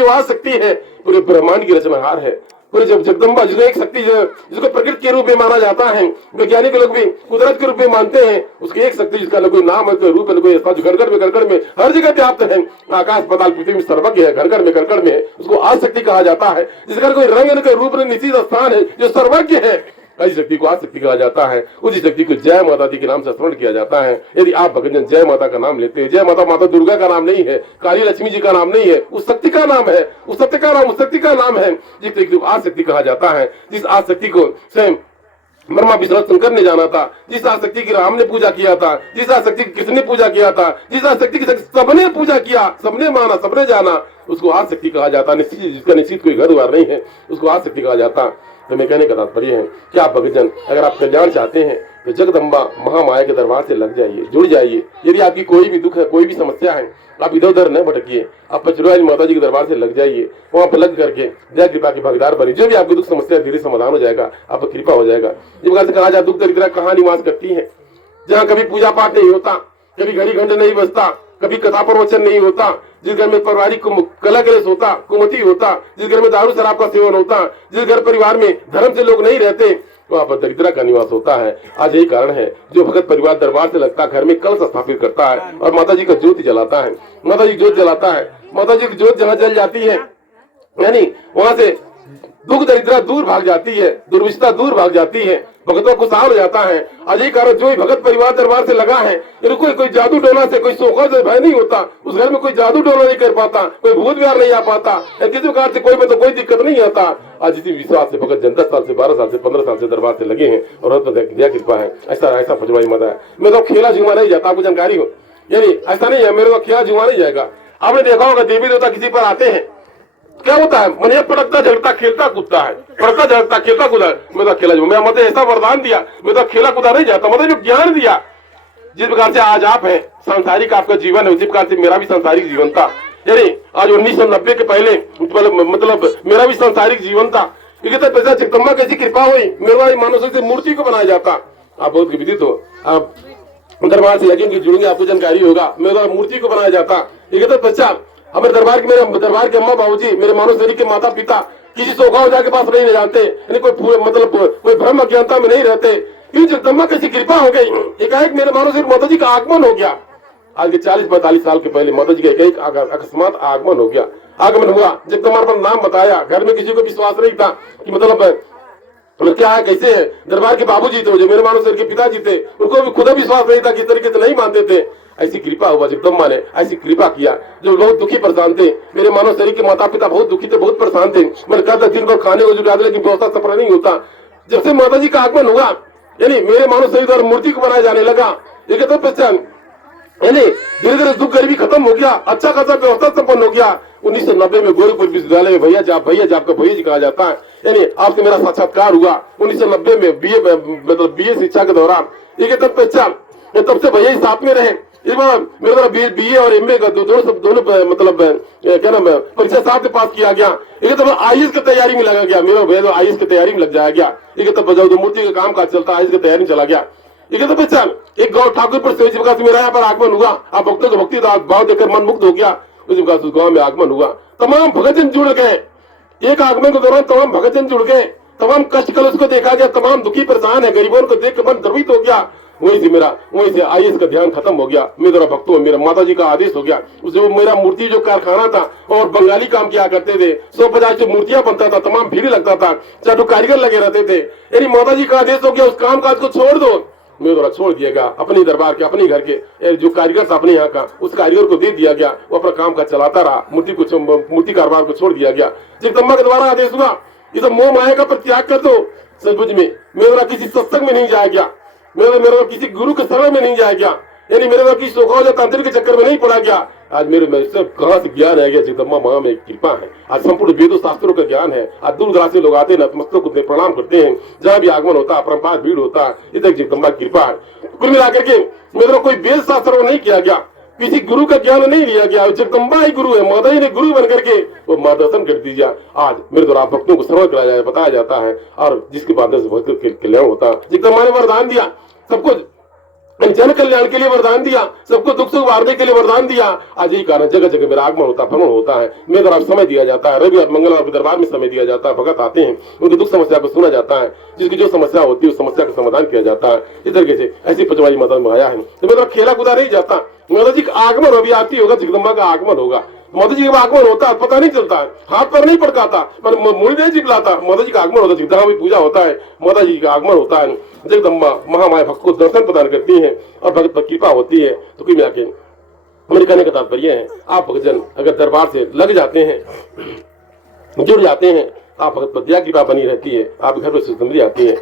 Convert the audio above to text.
जो आ सकती है पूरे ब्रह्मांड की रचनाहार है। पूरे जब जगदम्बा जिसको एक शक्ति जिसको प्रकृति के रूप में माना जाता है, वैज्ञानिक लोग भी कुदरत के रूप में मानते हैं, उसकी एक शक्ति जिसका न कोई नाम है, कोई रूप है, न कोई स्थान, घर में हर जगह व्याप्त है, आकाश पाताल पृथ्वी में सर्वज्ञ है, घर में है, उसको आदिशक्ति कहा जाता है। जिसका कोई रंग न कोई रूप न निश्चित स्थान है, जो सर्वज्ञ है, ऐसी शक्ति को आदिशक्ति कहा जाता है। उसी शक्ति को जय माता दी के नाम से स्मरण किया जाता है। यदि आप भक्तजन जय माता का नाम लेते हैं, जय माता माता दुर्गा का नाम नहीं है, काली लक्ष्मी जी का नाम नहीं है, उस शक्ति का नाम है, उस सत्य का नाम, उस शक्ति का नाम है जिस शक्ति को आदिशक्ति कहा जाता है। जिस आदिशक्ति को स्वयं ब्रह्मा विष्णु शंकर ने जाना था, जिस आदिशक्ति की राम ने पूजा किया था, जिस आदिशक्ति की कृष्ण ने पूजा किया था, जिस आदिशक्ति की सबने पूजा किया, सबने माना, सबने जाना, उसको आदिशक्ति कहा जाता है। जिसका निश्चित कोई घर द्वार नहीं है, उसको आदिशक्ति कहा जाता। तो मैं कहने का तात्पर्य है कि आप भक्तजन अगर आप कल्याण चाहते हैं तो जगदम्बा महामाया के दरबार से लग जाइए, जुड़ जाइए। यदि आपकी कोई भी दुख है, कोई भी समस्या है, आप इधर उधर न भटकिए, आप पचरुआज माता जी के दरबार से लग जाइए, वहां पर लग करके जय कृपा की भागीदार बनी। जो भी आपकी दुख समस्या धीरे समाधान हो जाएगा, आपको कृपा हो जाएगा। जिस प्रकार से कहा जाए दुख दरिद्र कहाँ निवास करती है, जहाँ कभी पूजा पाठ नहीं होता, कभी घड़ी घंटे नहीं बजता, कभी कथा प्रवचन नहीं होता, जिस घर में पारिवारिक कला कलेश होता, कुमति होता, जिस घर में दारू शराब का सेवन होता, जिस घर परिवार में धर्म से लोग नहीं रहते, वहाँ पर दरिद्र का निवास होता है। आज यही कारण है जो भगत परिवार दरबार से लगता घर में कलश स्थापित करता है और माता जी का ज्योति जलाता है। माता जी ज्योत जलाता है, माता जी की ज्योत जहाँ जल जाती है, यानी वहां से दुख दरिद्रा दूर भाग जाती है, दुर्विषता दूर भाग जाती है, भगतों को साल हो जाता है। आज यही कारण जो भगत परिवार दरबार से लगा है, कोई जादू टोना से, कोई सोखा से भय नहीं होता, उस घर में कोई जादू टोना नहीं कर पाता, कोई भूत विहार नहीं आ पाता, किसी प्रकार से कोई में तो कोई दिक्कत नहीं आता। आज इसी विश्वास से भगत जन 10 साल से 12 साल से 15 साल से दरबार से लगे हैं और दिया कृपा है। ऐसा फजवाई मत है। मैं तो खेला जुआ नहीं जाता, आपको जानकारी हो, यानी ऐसा नहीं है मेरे को खेला जुआ नहीं जाएगा। आपने देखा होगा देवी देवता किसी पर आते हैं, क्या होता है, मन पटकता झड़कता खेलता कूदता है, पटकता झड़कता खेलता कूदा। मैं तो खेला मैं मतलब ऐसा वरदान दिया, मैं तो खेला कूदा नहीं जाता, मतलब जो ज्ञान दिया। जिस प्रकार से आज आप हैं, सांसारिक आपका जीवन है, उसी प्रकार से मेरा भी सांसारिक जीवन था। यानी आज 1990 के पहले मतलब मेरा भी सांसारिक जीवन था। पैसा जगदम्बा कैसी कृपा हुई, मेरे मानसों से मूर्ति को बनाया जाता। आप बहुत विदित हो, आप दरबार से लगेंगे जुड़ेंगे, आपको जानकारी होगा, मेरे मूर्ति को बनाया जाता। बच्चा हमारे दरबार के मेरे दरबार के अम्मा बाबूजी, मेरे मानव शरीर के माता पिता किसी सोखा के पास नहीं जानते, कोई मतलब कोई भ्रम अज्ञानता में नहीं रहते। क्यों जगदम्बा कैसी कृपा हो गई, एकाएक मेरे मानव शरीर माता जी का आगमन हो गया। आज के 40-45 साल के पहले माता जी का एक अकस्मात आगमन हो गया, आगमन हुआ। जगदम्बा पर नाम बताया, घर में किसी को विश्वास नहीं था कि मतलब क्या है, कैसे है। दरबार के बाबूजी थे, जो मेरे मानव शरीर के पिताजी थे, उनको भी खुद विश्वास नहीं था, किस तरीके से नहीं मानते थे। ऐसी कृपा हुआ, जगदम्बा ने ऐसी कृपा किया। जो बहुत दुखी परेशान थे, मेरे मानव शरीर के माता पिता बहुत दुखी थे, बहुत परेशान थे। मैंने कहा था दिन को खाने को जुटा दे, लेकिन व्यवस्था सफल नहीं होता। जब से माता जी का आगमन हुआ, यानी मेरे मानव शरीर द्वारा मूर्ति को बनाया जाने लगा। ये तो पहचान, यानी धीरे धीरे दुख गरीबी खत्म हो गया, अच्छा खासा व्यवस्था संपन्न हो गया। 1990 में गोरखपुर विश्वविद्यालय में भैया जी आपका भैया जी कहा जाता है, यानी आपसे मेरा साक्षात्कार हुआ 1990 में बीए शिक्षा के दौरान। ये तब पहचान, तब से भैया जी साथ में रहे। मेरे द्वारा बीए और एमए का दोनों मतलब क्या नाम है परीक्षा साथ में पास किया गया। एक तब आईएएस की तैयारी में लगा गया, मेरा भैया आईएएस की तैयारी में लग जाया गया। एक तब बजाओ मूर्ति का काम काज चलता, आईएएस की तैयारी में चला गया। एक तो पहचान, एक गौ ठाकुर पर से मेरा यहाँ पर आगमन हुआ। आप भक्तों को भक्ति भाव देकर मन मुक्त हो गया। उसी प्रकार उस गाँव में आगमन हुआ, तमाम भगतजन जुड़ गए। एक आगमन के दौरान तमाम भगतजन जुड़ गए, तमाम कष्ट कलश को देखा गया, तमाम दुखी परेशान है, गरीबों को देख मन द्रवित हो गया। वहीं से आईएएस का ध्यान खत्म हो गया। मेरा भक्तों मेरा माता जी का आदेश हो गया। उसे मेरा मूर्ति जो कारखाना था और बंगाली काम किया करते थे, 150 से मूर्तियां बनता था, तमाम भीड़ लगता था, 4 कारीगर लगे रहते थे। यानी माता जी का आदेश हो गया, उस काम काज को छोड़ दो। मेरे द्वारा छोड़ दिया गया, अपने दरबार के अपने घर के जो कारीगर था अपने यहाँ का, उस कारीगर को दे दिया गया। वो अपना काम का चलाता रहा, मूर्ति कारोबार को छोड़ दिया गया। जगदम्बा के द्वारा आदेश हुआ, ये तो मोह माया का परित्याग कर दो। सचमुच में मेरे द्वारा किसी सत्संग में नहीं जाया गया, मेरे किसी गुरु के शरण में नहीं जाया गया, यानी मेरे द्वारा किसी सोखा तांत्रिक के चक्कर में नहीं पड़ा गया। आज मेरे में सब कहाँ से ज्ञान है गया, जगदम्बा मां में कृपा है। आज संपूर्ण वेदों शास्त्रों का ज्ञान है। आज दूर दराज से लोग आते हैं, नतमस्तक होते प्रणाम करते हैं, जहाँ भी आगमन होता है अपरंपार भीड़ होता है। इधर जगदम्बा की कृपा है। कुल मिलाकर के मेरे कोई वेद शास्त्र नहीं किया गया, किसी गुरु का ज्ञान नहीं लिया गया, जगदम्बा ही गुरु है। माता जी ने गुरु बन करके वो मार्गदर्शन कर दीजिए। आज मेरे द्वारा भक्तों को श्रवण कराया जाए, बताया जाता है, और जिसके बाद से भक्त कल्याण होता है। जगदम्बा ने वरदान दिया सब कुछ, जन कल्याण के लिए वरदान दिया, सबको दुख सुख वारने के लिए वरदान दिया। आज यही कारण जगह जगह मेरा आगमन होता, भ्रमण होता है, मेरे तरफ समय दिया जाता है, रविवार मंगलवार के दरबार में समय दिया जाता है, भगत आते हैं, उनकी दुख समस्या को सुना जाता है, जिसकी जो समस्या होती है उस समस्या का समाधान किया जाता है। इस तरीके से ऐसी पचवाई माता में आया है। तो मेरा खेला कूदा नहीं जाता, माता जी का आगमन अभी आती होगा, जगदम्बा का आगमन होगा। माता जी का आगमन होता है, पता नहीं चलता है, हाथ पर नहीं पड़काता, पर मूल नहीं चिपलाता, माता जी का आगमन होता है, जहाँ भी पूजा होता है माता जी का आगमन होता है। जगदम्बा महामाया भक्त को दर्शन प्रदान करती है और भगत पर कृपा होती है। तो कोई मिला के मेरे कहने का तात्पर्य है, आप भक्तजन अगर दरबार से लग जाते हैं, जुड़ जाते हैं, आप भगत पर दया कृपा बनी रहती है, आप घर पर सुख समृद्धि आती है।